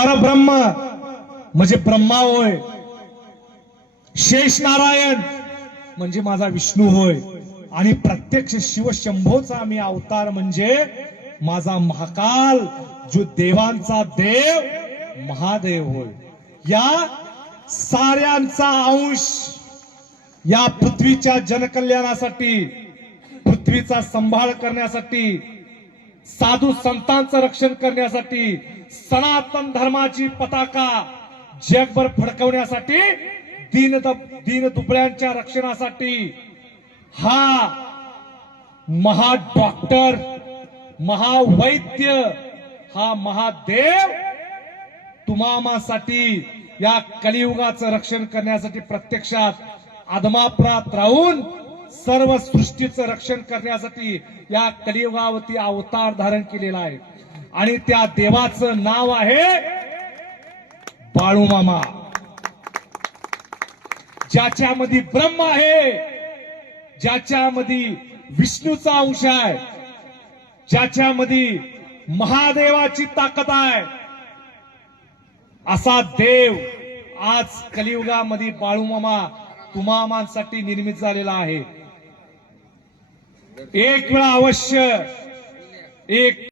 परब्रह्म म्हणजे ब्रह्मा होय, शेष नारायण म्हणजे माझा विष्णू होय, आणि प्रत्यक्ष शिवशंभोचा मी अवतार म्हणजे माझा महाकाल, जो देवांचा देव महादेव होय. या साऱ्यांचा अंश या पृथ्वीच्या जनकल्याणासाठी, पृथ्वीचा सांभाळ करण्यासाठी, साधू संतांचं रक्षण करण्यासाठी, सनातन धर्माची पताका जगभर फडकवण्यासाठी, दीन दुबळ्यांच्या रक्षणासाठी हा महा डॉक्टर, महावैद्य, हा महादेव तुम्हामासाठी या कलियुगाचं रक्षण करण्यासाठी प्रत्यक्षात आदमाप्रात राहून सर्व सृष्टीचं रक्षण करण्यासाठी या कलियुगावरती अवतार धारण केलेला आहे. आणि त्या देवाचं नाव आहे बाळूमामा, ज्याच्यामध्ये ब्रह्म आहे, ज्याच्यामध्ये विष्णूचा अंश आहे, ज्याच्यामध्ये महादेवाची ताकद आहे, असा देव आज कलियुगामध्ये बाळूमामा तुम्हामांसाठी निर्मित झालेला आहे. एक वेळा अवश्य एक